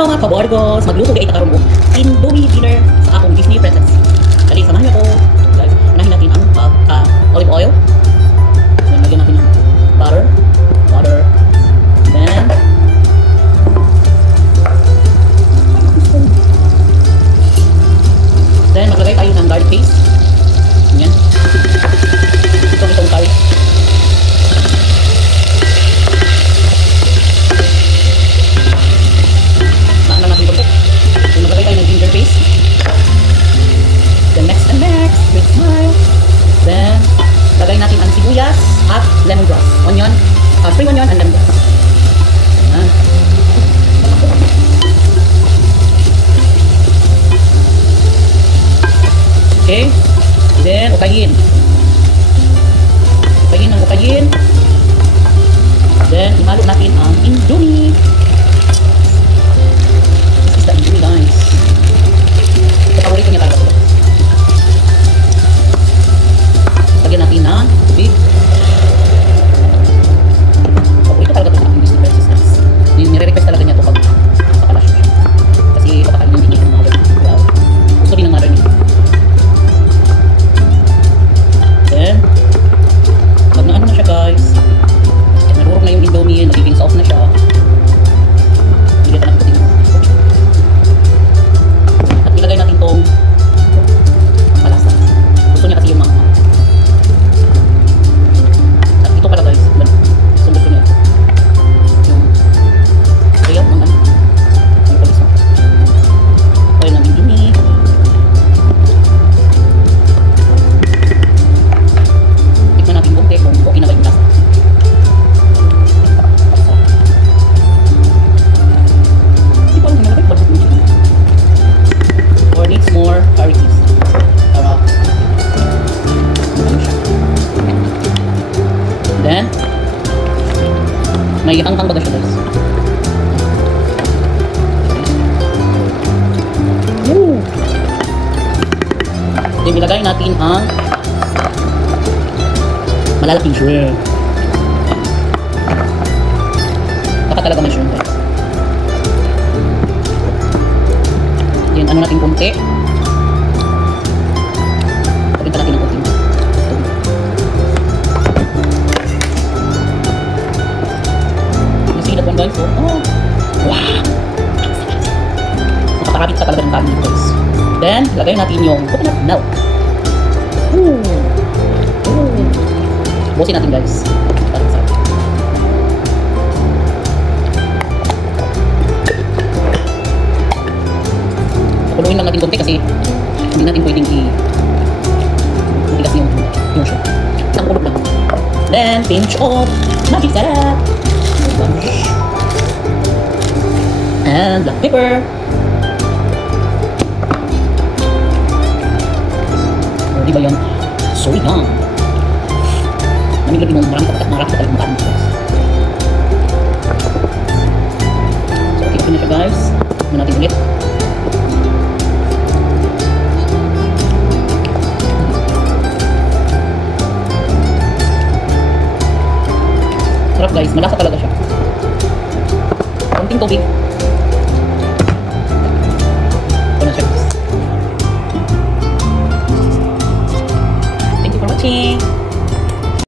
Hello mga kaborgos! Magluto kayo karon mo Indomie dinner sa akong Disney princess. Dali, samahan niyo ko. Guys, unahin natin ang olive oil. Then, lagyan natin ng butter. Then, maglagay tayo ng garlic paste. Yan. Itong garlic. At lemongrass, onion, spring onion and lemongrass. Okay, then ukayin. Then ihalo natin ang Indomie. This is the Indomie, guys. Paborito niya talaga ito. Lagyan natin ng tubig. Nire-request talaga niya ito pag pakalas siya. Kasi papakain yung tingin ng mga wow. Gusto din ng mother niya. Then, pag na ano na siya guys, narurog na yung Indomie, nagiging soft na siya. Hindi pa natin ito. At ilagay natin itong palasa. Gusto niya kasi yung mga at ito pala guys, gusto niya. Then, may hanggang baga siya guys. Then, ilagay natin ang malalaking shrimp. Baka talaga may shrimp guys. Then, ano natin konti. Pagpinta natin ng konti. That one guys, oh wow, nakakarabit ka talaga ng kanin dito guys. Then, lagay natin yung coconut milk. Busin natin guys. Pakuluin lang natin konti kasi hindi natin pwedeng i-tigas yung siya. Isang kulog lang. Then, pinch of magic sarap. And black pepper. Oh, di ba yun? So yum. Namigod mo marami ka talagang makain guys. So okay na siya guys. Ano natin ulit? Sarap guys, malasa talaga siya. Konting tubig. Ito na siya guys. Thank you for watching.